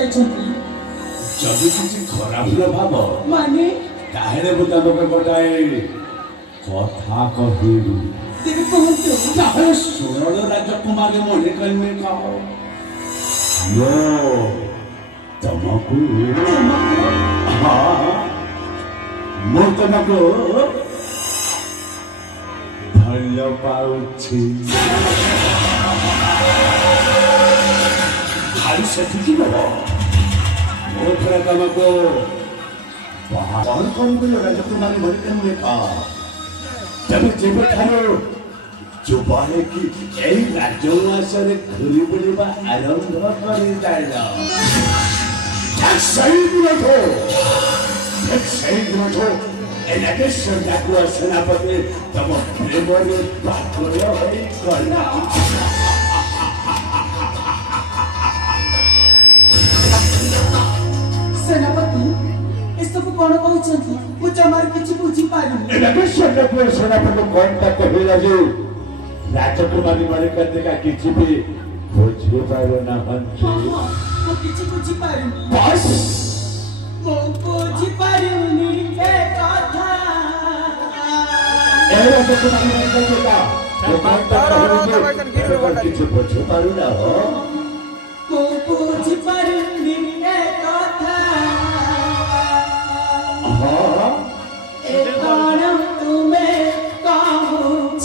ଯାଇଛନ୍ତି ଯଦି କିଛି ଖରାପ ଭାବ ମାନେ ତାହେଲେ ମୁଁ ତମକୁ ଗୋଟାଏ କଥା କହିବି। ତେବେ କୁହନ୍ତୁ। ତାହେଲେ ସୁରଣ ରାଜକୁମାରୀ ମଣିକର୍ଣ୍ଣୀ କହ ତମକୁ ମୁଁ ତମକୁ ଭଲ ପାଉଛି। ଖାଲି ସେତିକି ନୁହଁ ମୁଁ ଥରେ ତମକୁ କଣ କରିବି ରାଜକୁମାରୀ ମଣିକର୍ଣ୍ଣୀ କହ ତମେ ଯେବେଠାରୁ ଯୁବ ହେଇକି ଏଇ ରାଜଉଆସରେ ଘୁରି ବୁଲିବା ଆରମ୍ଭ କରିଦେଲ ସେଇଦିନଠୁ ଏନାଗେଶ୍ୱର ଡାକୁଆ ସେନାପତି ତମ ପ୍ରେମରେ ପାଗଳ ହୋଇଗଲା। ସେନାପତି ଏସବୁ କଣ କହୁଛନ୍ତି? ମୁଁ ଜମାରୁ କିଛି ବୁଝିପାରୁନି। ଏନାଗେଶ୍ୱର ଡାକୁଆ ସେନାପତି କଣଟା କହିଲା ଯେ ରାଜକୁମାରୀ ମଣିକର୍ଣ୍ଣିକା କିଛି ବି ବୁଝିପାରୁନାହାନ୍ତି। ମୁଁ କିଛି ବୁଝିପାରୁନି। ବସ୍ ମୁଁ ବୁଝିପାରୁନି ଏ କଥା। ରାଜକୁମାରୀ ମଣିକର୍ଣ୍ଣିକା କିଛି ବୁଝିପାରୁନା ମୁଁ ବୁଝିପାରୁନି ଏ କଥା। ଏ କଣ ତୁମେ କହୁଛ?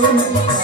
Thank you.